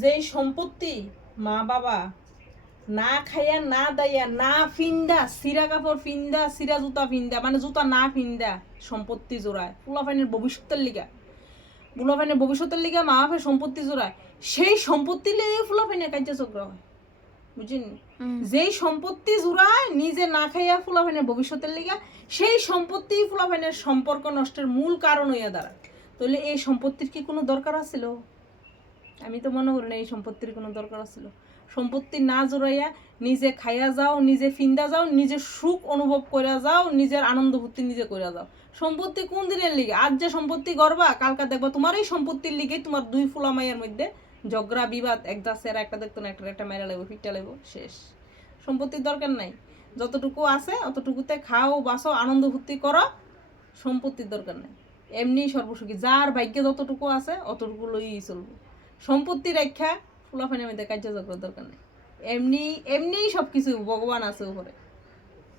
যেই সম্পত্তি মা বাবা না খাইয়া না দাইয়া না ফিন্দা সিরা কাপড় ফিন্দা সিরা জুতা ফিন্দা মানে জুতা না ফিন্দা সম্পত্তি জোড়ায় পোলাপাইনের ভবিষ্যতের লিগা মা বাপের সম্পত্তি জোড়ায় সেই সম্পত্তি লিয়ে পোলাপাইনের কাজে চক্র হয় বুঝিনি যেই সম্পত্তি জোড়ায় নিজে না খাইয়া পোলাপাইনের ভবিষ্যতের লিগা সেই সম্পত্তি পোলাপাইনের সম্পর্ক নষ্টের মূল কারণ হইয়া দাঁড়ায় তাহলে এই সম্পত্তির কি কোনো দরকার আছিল? আমি তো মনে করি না এই সম্পত্তির কোনো দরকার ছিল। সম্পত্তি না জোড়াইয়া নিজে খাইয়া যাও, নিজে ফিন্দা যাও, নিজে সুখ অনুভব করে যাও, নিজের আনন্দ ফুর্তি নিজে করে যাও। সম্পত্তি কোন দিনের লিগে? আজ যে সম্পত্তি গড়বা কালকা দেখবা তোমার এই সম্পত্তির লিগে তোমার দুই ফুলা মাইয়ের মধ্যে ঝগড়া বিবাদ, একটা সেরা একটা দেখতো না একটা মেরা লাগবো ফিটটা লাগবো শেষ। সম্পত্তির দরকার নাই, যতটুকু আছে অতটুকুতে খাও বাসো আনন্দ ফুর্তি করো, সম্পত্তির দরকার নাই। এমনি সর্বসুখী, যার ভাগ্যে যতটুকু আছে অতটুকু লইই চলবো। সম্পত্তি রেখা ফুলাফানের মধ্যে কার্য দরকার নেই, এমনি এমনিই সব কিছু ভগবান আছে উপরে।